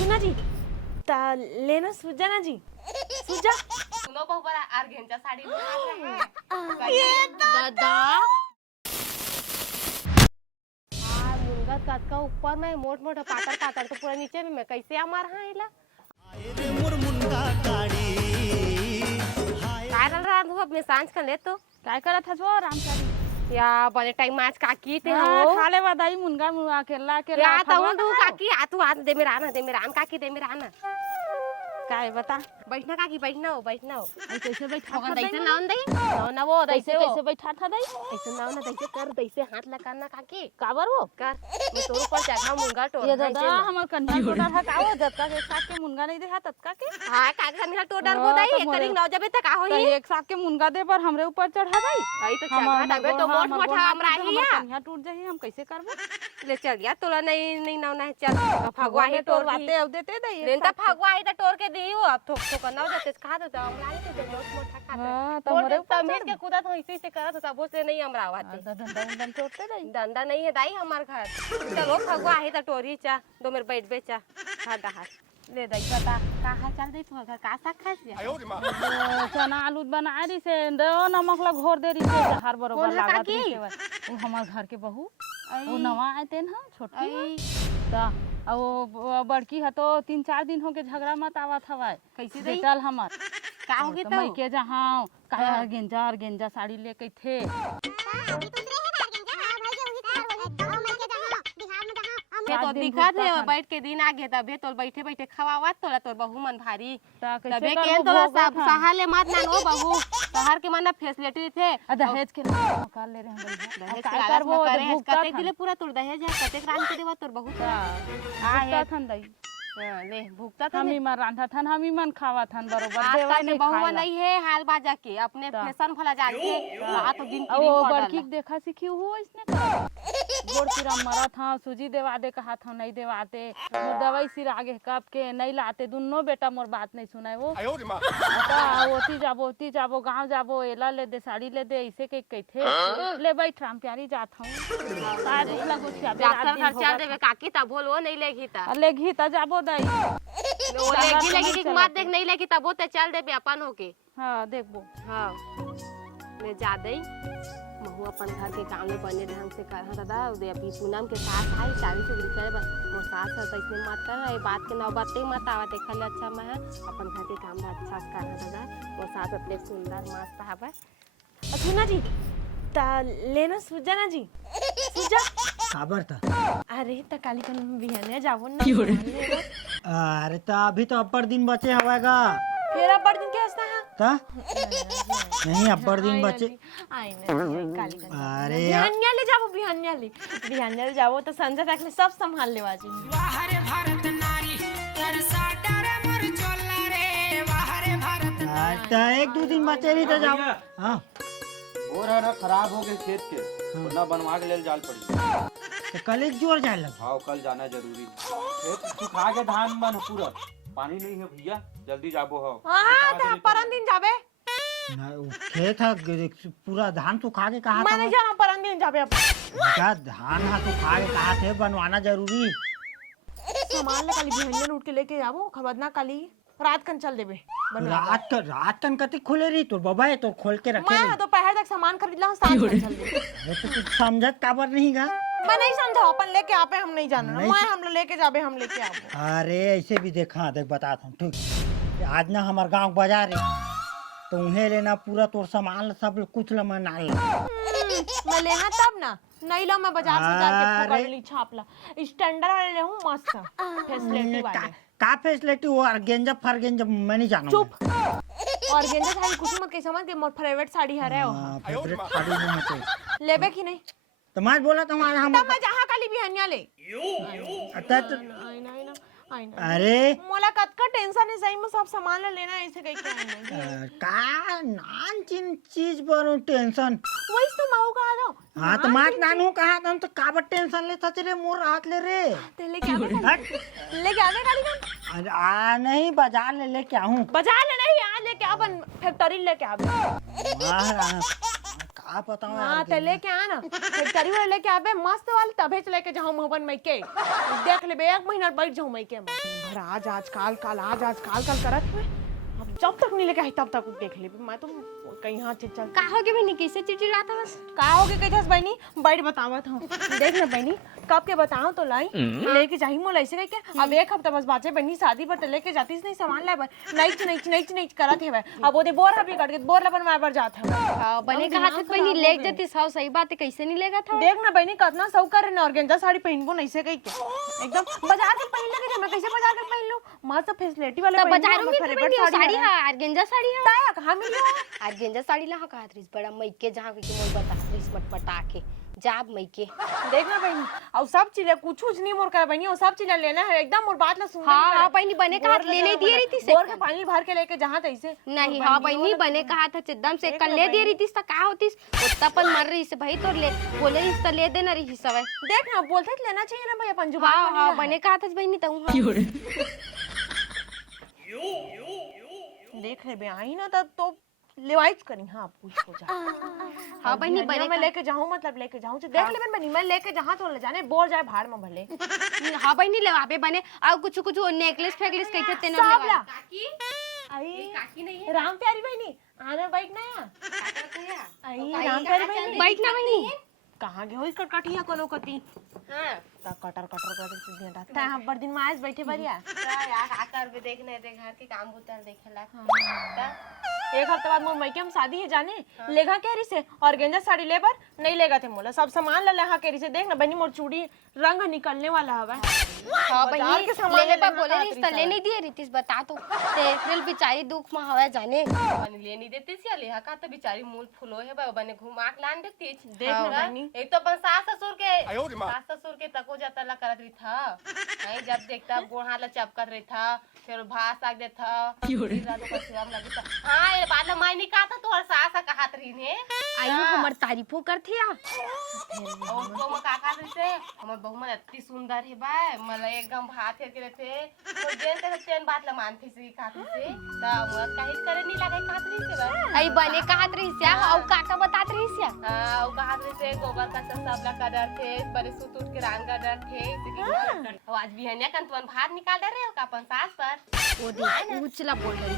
सुना जी ता लेना सुजा ना जी सुजा सुनो बहुबरा आर्गेंजा साड़ी दादा मुनगा कद का ऊपर में मोट मोटा पातर पातर तो पूरा नीचे में मैं कैसे अमर हां इला काय रहा तू अब मैं सांझ कर ले तो काय करत हस वो रामचारी या बड़े टाइम मैच काकी थे हाँ, हो खा ले बदाई मुनगा मुआ अकेला अकेला या ताऊ तू काकी आ तू आ दे मेरा आना दे मेरा आन काकी दे मेरा आना काय बता बैठना काकी बैठना हो कैसे बैठा होगा दैसे नाउन दे ना वो दैसे कैसे बैठा था दई ऐसे नाउन ना दैसे कर दैसे हाथ लगाना काकी काबर वो कर मैं तोर ऊपर चढ़ा मुंगा टोर ये दादा हमर कन्या टोडा था काओ जत्ता के साथ के मुनगा नहीं देखा तत्का के हां काका मेरा टोडर को दई एक तारीख 9 जबे तक आ तो होई एक साथ के मुनगा दे पर हमरे ऊपर चढ़ा दई आई तो चढ़ा दबे तो मोट मोट हमरा ही या कन्या टूट जाई हम कैसे करबो ले चल या तोला नहीं नाउन है चल फगवा ही टोर बातें अब देते दई लेन त फगवा ही त टोर के दियो अब थोक थोक ना जते खा दो हमरा ही तो मोट मोट खा हां तोरे तमरे तमीज के कूदा तो ऐसे से करत था बोसे नहीं हमरा आवाते दंडन चोटते दई धंधा नहीं है दाई हमार घर चलो फगवा है त टोरी चा दो मेरे बैठ बेचा खा दहा ले दई बता का हाल चाल दई तू घर का सा खास या चना आलू बना दी से दो नमक ला घोर दे रही से हर बरोबर लागत काकी? वो हमार घर के बहू वो नवा आए थे ना छोटी ता वो बड़की है तो 3-4 दिन हो के झगड़ा मत आवत हवा कैसे दई चल हमार का होगी तो मैं के जहां काया गेंजा साड़ी लेके थे के तो दिखत है बैठ के दिन आगे तबे तो बैठे बैठे खवावत तोला तोर बहू मन भारी तबे के तोला सब सहाले मत ना नो बहू शहर के मन फैसिलिटी थे दहेज के निकाल ले रहे हैं दहेज काय करबो कते दिले पूरा तोर दहेज है कते रान के देवा तोर बहू आ थन दई ले भुगता था हम ही मन रांधा थन हम ही मन खावा थन बरोबर आज देवा तक नहीं बहू खाला नहीं है हाल बाजा के अपने फैशन भला जान के आ तो दिन की वो बड़की देखा सीखी हो इसने गोड़ सिरा मरा था सूजी देवा दे कहा था नहीं देवाते दवाई सिर आगे कब के नहीं लाते दोनों बेटा मोर बात नहीं सुनाए वो ओती जाबो गांव जाबो एला ले दे साड़ी ले दे ऐसे के कहथे ले बैठ राम प्यारी जात हूं शायद लगो डॉक्टर घर चल देवे काकी ता बोल वो नहीं लेगी ता लेगी त जाबो दई वो लेगी कि मत देख नहीं लेगी तब वो ते चल देबे अपन होके हां देखबो हां ले जा दई महू अपन घर के काम में बने ढंग से कर दादा दे अभी पूनम के साथ आई शादी चुगली करे बस मोर साथ है तो इसने मत कर ये बात के नौबत ही मत आवा देखा ले अच्छा मैं अपन घर के काम अच्छा से कर दादा मोर साथ अपने सुंदर मस्त हवा सुना जी ता लेना सुजा ना जी सुजा काबर था अरे त काली कन बिहाने जाबो ना अरे तो अभी तो अपर दिन बचे हवेगा फिर अब दिन के हंसता है ता नहीं अपर दिन बचे आई नहीं काली कन अरे बिहानिया ले जाबो बिहानिया ले जाबो तो संजय तक ले सब संभाल ले बाजी वाहरे भारत नारी कर साडर मोर चोला रे वाहरे भारत तो 1-2 दिन बचे रही तो जाओ हाँ हो रहा खराब हो गए खेत के ना बनवा के लेल जाल पड़ी तो कल एक जोर जाए लगा हाँ कल जाना जरूरी खेत सुखा के धान मन पूरा पानी नहीं है भैया जल्दी जाबो हो हां त परन दिन जाबे ना खेत है पूरा धान सुखा के कहा मैं नहीं जाना परन दिन जाबे अब क्या धान हा सुखा के कहा थे बनवाना जरूरी सामान ले काली बिहानिया उठ के लेके जाबो खबरना काली रात कन चल देबे रात तन कति खुले रही तो बाबा है तो खोल के रखे मैं दोपहर तक सामान खरीद ला साथ में चल देबे तो कुछ समझत काबर नहीं गा मैं नहीं समझा अपन लेके आपे हम नहीं जाना मैं हम लेके जाबे हम लेके आबो अरे ऐसे भी देखा देख बताता हूँ ठीक आज ना हमार गांव बाजार है तो उन्हें लेना पूरा तोर सामान सब कुछ ला मैं नाल मैं लेना तब ना नहीं ला मैं बाजार से जाके पकड़ ली छापला स्टैंडर्ड वाले ले हूं मस्त फैसिलिटी वाले का फैसिलिटी वो अर्गेंजा फरगेंजा मैं नहीं जानूंगा चुप और गेंजा साड़ी कुछ मत कैसे मत के मोर फेवरेट साड़ी है हो फेवरेट साड़ी नहीं है लेबे की नहीं तो मैं बोला तुम्हारा हम तब मैं जहां काली बिहानिया ले आई ना अरे मोला कतका टेंशन है सही में सब सामान लेना ऐसे कहीं क्या का नान चीज पर टेंशन वही तो माऊ कहा दो हाँ तो मात नानू कहा था तो काबर टेंशन ले था रे मोर हाथ ले रे ते लेके आवे काली कन अरे आ नहीं बाजार ले लेके आऊं बाजार ले नहीं यहाँ लेके अपन फैक्ट्री लेके आवे महाराज आप बताओ हाँ यार, तो लेके आना करी वाले लेके आबे मस्त वाले तबे चले के जाऊँ मोहबन मई के देख लेबे 1 महीना बैठ जाऊँ मई के आज आज काल काल आज आज काल काल करत हुए अब जब तक नहीं लेके आई तब तक देख लेबे मैं तो कहीं हाथ चल का हो गए बहनी कैसे चिड़चिड़ाता बस का हो गए कैसे बहनी बैठ बतावत हूँ देख ना बहनी कब के बताओ तो लाई लेके जाही मोल ऐसे कह के अब 1 हफ्ता बस बाचे बहनी शादी पर तो लेके जाती नहीं सामान लाए नहीं करत है अब ओदे बोर हबी कट के बोर लबन मार पर जात है हां बने कहा था बहनी ले जाती सौ सही बात है कैसे नहीं लेगा था देख ना बहनी कितना सौ करे ना ऑर्गेन्जा साड़ी पहनबो नहीं से कह के एकदम बाजार के पहन लगे मैं कैसे बाजार के पहन लूं मस्त फैसिलिटी वाले तब बाजारों में बहनी साड़ी है ऑर्गेन्जा साड़ी है ताया कहां मिली ऑर्गेन्जा साड़ी ला कहा थी बड़ा मई के जहां के मोल बता रही पटपटा के जाब मई के देखना बहनी और सब चीज कुछ नहीं मोर कर बहनी और सब चीज लेना है एकदम मोर बात ला सुन हां बहनी बने कहा ले नहीं दिए रही थी से बोर के पानी भर के लेके जहां तैसे नहीं हां बहनी बने कहा था एकदम से कल ले दे रही थी तो का होती उतना पन मर रही से भाई तो ले बोले इस तो ले देना रही सब देख ना बोलते लेना चाहिए ना भाई अपन जुबान हां हां बने कहा था बहनी तू देख ले बे आई ना तो लेवाइज करी हां पूछ हो जा हां बहनी बने मैं लेके जाऊं मतलब लेके जाऊं देख ले बहनी मैं लेके जहां तो ले जाने बोल जाए भाड़ में भले हां बहनी ले वापे बने और कुछ कुछ नेकलेस फेकलेस कैसे तेने सब ला काकी आई काकी नहीं है राम प्यारी बहनी आना बैठना आई राम प्यारी बहनी बैठना बहनी कहां गए होई कटकटिया कोनो कती हां ता कटर सीधी हटा ता हम बड़ दिन में आज बैठे बढ़िया यार आकर भी देखने दे घर के काम बुतल देखेला 1 हफ्ते बाद मोर मई के हम शादी है जाने लेगा केरी से ऑर्गेन्जा साड़ी लेबर नहीं लेगा थे मोला सब सामान ले लेहा केरी से देख ना बनी मोर चूड़ी रंग निकलने वाला हवे हां बाजार के बहनी सामान ले लेना बोले खातिर रिश्ता ले नहीं दिए रितिस बता तो ते अप्रैल बेचारी दुख में हवे जाने बने ले नहीं देते सिया ले का तो बेचारी मूल फुलो है बने घुमा के लान देती देख ना बहनी एक तो अपन सास ससुर के तको जाता ला करत रही था नहीं जब देखता गोहा ला चपकत रही था फिर भास आग दे था रात को सेवा में लगी था हां ये बाद में मैं नहीं कहा था तोहर सास कहत रही ने आई हमर तारीफो करथे या और तो मैं का रही से हमर बहू में इतनी सुंदर है बा मला एकदम भात है के रहते तो जेन ते चैन बात ला मानती से खाती से ता मैं काहे करे नहीं लगे कहत रही से बा आई बने कहत रही से और काका बतात रही से हां वो कहत रही से गोबर का सब ला का डर थे बड़े सुत उठ के रान का डर थे और आज बिहनिया कन तुम भात निकाल दे रहे हो का अपन सास पर ओ दे उचला बोल रही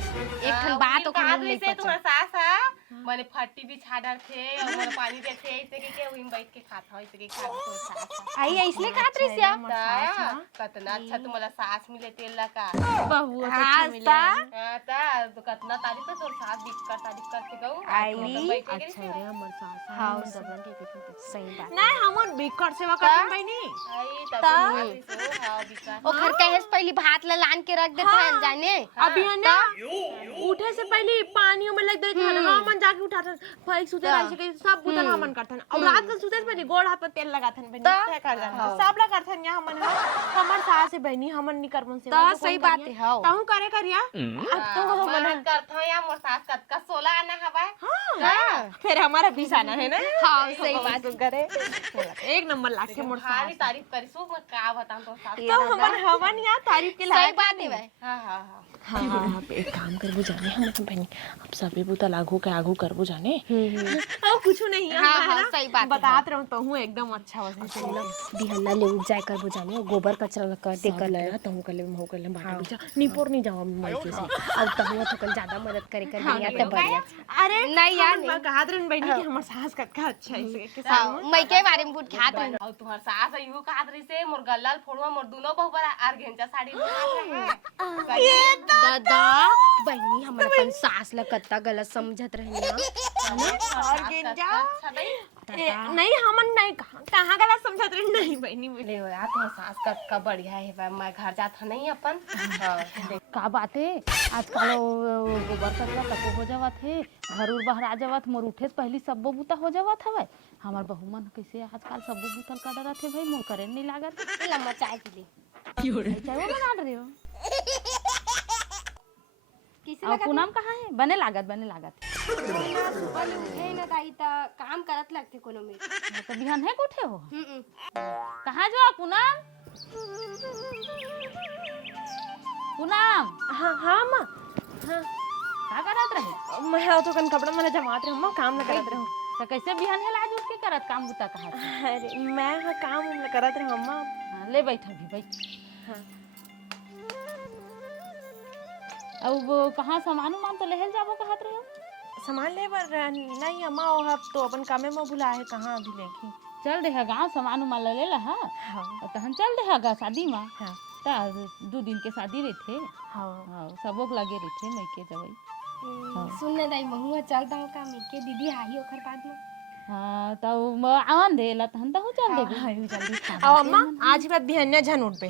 एक ठन बात ओकर मुंह नहीं से तुम्हारा पचा सास है मैंने फट्टी भी छाडर थे और मैंने पानी देते ऐसे के वहीं बैठ के खाता हो ऐसे के खा तो सास आई ऐसले कहत रही से कितना अच्छा तुम्हारा सास मिले तेल ला का बहू अच्छा मिला ता तो कितना तारीफ है तोर सास दिक्कत के कहूं आई अच्छा रे हमर सास हां सबन के कितनी सही बात नहीं हमर बिकट सेवा करते बहनी आई तब हां बिका ओकर कहेस पहली भात ला लान के रख देते हैं जाने अभी है ना उठे से पहले पानी में लग दे खाना मन जाके उठाथन फाइक सुते रह के सब बुतन हमन करथन और रात के सुते से पहले गोड़ हाथ पर तेल लगाथन बहनी क्या कर जाना सब ला करथन या हमन हमर सास है बहनी हमन नहीं करबन से तो सही बात है हां ताहू करे करिया अब तो मन करथो या मोर सास कत का 16 आना हवा हां फिर हमारा 20 आना है ना हां सही बात करे एक नंबर लाख के मोर सारी तारीफ करी सो मैं का बताऊं तो सास तो हमन या तारीफ के सही लायक बात है भाई हां हां हां हाँ एक काम करबो जाने हम बहनी अब सभी बुता लागू के आगू करबो जाने और कुछ नहीं है हाँ, हाँ, सही बात है, बतात रहूं तो हूं एकदम अच्छा वैसे चलना बिहन्ना ले उठ जाए कर वो जाने गोबर कचरा कर दे कर ले तो हम कले हम कले बाटा बिचा निपोर नहीं जाओ मैं से अब तो हुआ तो कल ज्यादा मदद करे कर दिया तो बढ़िया अरे नहीं यार मैं कहा रन बहनी कि हमर सास कतका अच्छा है इसके के साथ मैं के बारे में बुट खात रही और तुहर सास है यू कहत रही से मोर गल्लाल फोड़वा मोर दोनों बहु बड़ा आर्गेंजा साड़ी में ये दादा बहनी हमर अपन सास ला कत्ता गलत समझत रही ना ऑर्गेन्जा नहीं हमन नहीं कहां गलत समझत रही नहीं बहनी ले यार तुहर सास का बढ़िया है बा मैं घर जात नहीं अपन हां का बात है आजकल गोबर कचरा तको हो जावत है घर उर बाहर आ जावत मोर उठे से पहली सबो बूता हो जावत हवे हमार बहू मन कैसे आजकल सबो बूतल का डरत है भाई मोर करे नहीं लागत लम्मा चाय पी ले चाय वो बना रही हो किसे और पूनम कहाँ है बने लागत है ना दाई ता काम करत लगथे कोनो में तो बिहान है उठे हो हम्म कहाँ जो पूनम पूनम हां हां मां हां का करत रहे मैं तो कन कपड़ा मला जमात रहे हम काम ना करत रहे तो कैसे बिहान है लाज उठ के करत काम बुता कहा अरे मैं हाँ काम उम करत रहे अम्मा। हाँ, ले बैठ अभी बैठ। हाँ। अब वो कहाँ सामान उमान तो लेहल जाबो कहत रहे हो? सामान ले बर नहीं अम्मा, वो अब तो अपन कामे में भुला है कहाँ अभी लेके। चल देहा गाँव सामान उमान ले ला हाँ हाँ और तहन चल देहा गा शादी में। हाँ ता 2 दिन के शादी रहथे। हाँ हाँ सबोक लगे रहथे मैके जवई। हाँ। सुन ना दाई महुआ चलता हूँ का मिके दीदी आई ओकर बाद में। हाँ तो आवन दे ला तहन तो चल देबे। हाँ जल्दी अब अम्मा आज ही बात बिहन्या झन उठ पे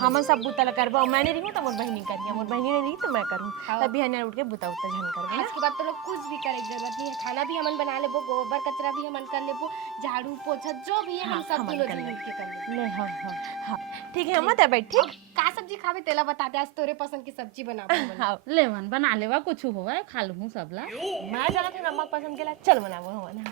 हम सब बुता करबो। मैं नहीं रही हूँ तो मोर बहनी करिए, मोर बहनी नहीं रही तो मैं करूँ। तब बिहन्या उठ के बुता उता झन करबो। आज के बाद तो लोग कुछ भी करे की जरूरत नहीं है, खाना भी हमन बना लेबो, गोबर कचरा भी हमन कर लेबो, झाड़ू पोछा जो भी है हम सब हमन तीनों कर मिल के कर लेबो। ले हाँ हाँ हाँ ठीक है अम्मा, तब बैठ ठीक। का सब्जी खावे तेला बता दे, आज तोरे पसंद की सब्जी बनाबो हमन। हाँ लेवन बना लेवा कुछ होवे खा लूँ सबला। मैं जाना था अम्मा पसंद के ला, चल बनाबो हम।